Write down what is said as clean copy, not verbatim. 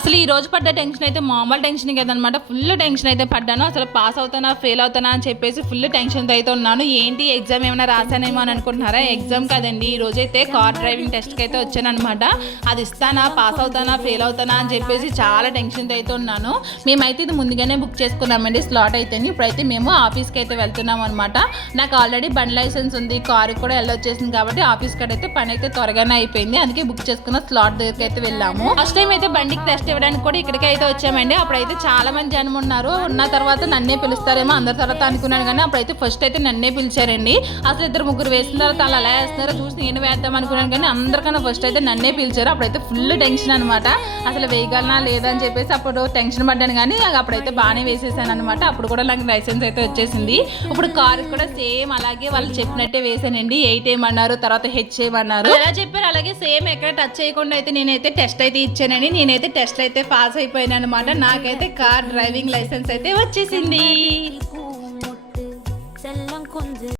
అసలు ఈ రోజు పడ్డ టెన్షన్ అయితే మామూలు టెన్షన్ కదనమాట. ఫుల్ టెన్షన్ అయితే పడ్డాను. అసలు పాస్ అవుతానా ఫెయిల్ అవుతానా అని చెప్పేసి ఫుల్ టెన్షన్తో అయితే ఉన్నాను. ఏంటి ఎగ్జామ్ ఏమైనా రాసానేమో అని అనుకుంటున్నారా? ఎగ్జామ్ కాదండి, ఈ రోజు అయితే కార్ డ్రైవింగ్ టెస్ట్కి అయితే వచ్చాను అనమాట. అది ఇస్తానా, పాస్ అవుతానా, ఫెయిల్ అవుతానా అని చెప్పేసి చాలా టెన్షన్తో అయితే ఉన్నాను. మేమైతే ఇది ముందుగానే బుక్ చేసుకున్నామండి స్లాట్ అయితే. ఇప్పుడైతే మేము ఆఫీస్కి అయితే వెళ్తున్నాం అనమాట. నాకు ఆల్రెడీ బండి లైసెన్స్ ఉంది, కారుకి కూడా వెళ్ళొచ్చేసింది కాబట్టి ఆఫీస్ కాడ అయితే పని అయితే త్వరగానే అయిపోయింది. అందుకే బుక్ చేసుకున్న స్లాట్ దగ్గరికి అయితే వెళ్ళాము. ఫస్ట్ టైం అయితే బండికి టెస్ట్ ఇవ్వడానికి కూడా ఇక్కడికి అయితే వచ్చామండి. అప్పుడైతే చాలా మంది జనం ఉన్నారు. ఉన్న తర్వాత నన్నే పిలుస్తారేమో అందరి తర్వాత అనుకున్నాను, కానీ అప్పుడైతే ఫస్ట్ అయితే నన్నే పిలిచారండి. అసలు 2-3 వేసిన తర్వాత అలా ఎలా వేస్తున్నారో చూసి నేను వేద్దాం అనుకున్నాను, కానీ అందరికన్నా ఫస్ట్ అయితే నన్నే పిలిచారు. అప్పుడైతే ఫుల్ టెన్షన్ అనమాట. అసలు వేయగలనా లేదా అని చెప్పేసి అప్పుడు టెన్షన్ పడ్డాను, కానీ అప్పుడైతే బాగానే వేసేసాను అనమాట. అప్పుడు కూడా నాకు లైసెన్స్ అయితే వచ్చేసింది. ఇప్పుడు కారు కూడా సేమ్ అలాగే వాళ్ళు చెప్పినట్టే వేసానండి. 8 ఏమన్నారు, తర్వాత హెచ్ ఏమన్నారు, ఎలా చెప్పారు అలాగే సేమ్ ఎక్కడ టచ్ చేయకుండా అయితే నేనైతే టెస్ట్ అయితే ఇచ్చానని. నేనైతే టెస్ట్ అయితే పాస్ అయిపోయాను అనమాట. నాకైతే కార్ డ్రైవింగ్ లైసెన్స్ అయితే వచ్చేసింది.